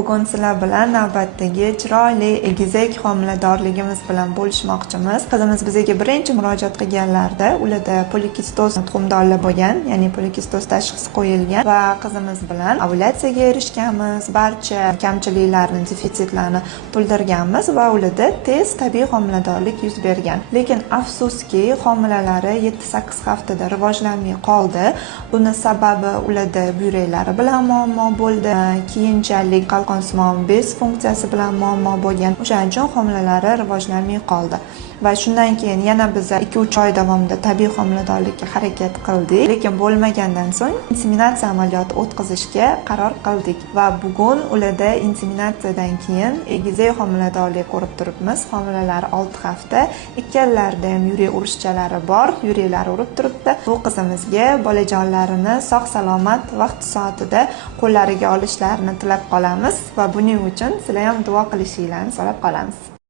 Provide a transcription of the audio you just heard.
Bugun sizlar bilan navbatdagi chiroyli egizak homiladorligimiz bilan bo'lishmoqchimiz. Qizimiz bizga birinchi murojaat qilganlarida ularda polikistoz tuxumdonli bo'lgan, ya'ni polikistoz tashxisi qo'yilgan va qizimiz bilan ovulyatsiyaga erishganmiz. Barcha kamchiliklarni, defitsitlarni to'ldirganmiz va ularda tez tabiiy homiladorlik yuz bergan. Lekin afsuski, homilalari 7-8 haftada rivojlanmay qoldi. Buni sababi ularda buyraklari bilan muammo bo'ldi. Keyinchalik qalqonsimon bez funksiyasi bilan muammo bo'lgan. O'shaning uchun homilalari rivojlanmay qoldi. Va shundan keyin yana biz 2-3 oy davomida tabiiy homiladorlikka harakat qildik. Lekin bo'lmagandan so'ng inseminatsiya amaliyoti o'tkazishga qaror qildik va bugun ularda inseminatsiyadan keyin egizak homiladorlik ko'rib turibmiz. Homilalar 6 hafta, ikkalarida ham yurak urishchalari bor, yuraklari urib turibdi. Bu qizimizga bolajonlarini sog'-salomat vaqt soatida qo'llariga olishlarini tilab qolamiz va buning uchun sizlar ham duo qilishinglarni so'rab qolamiz.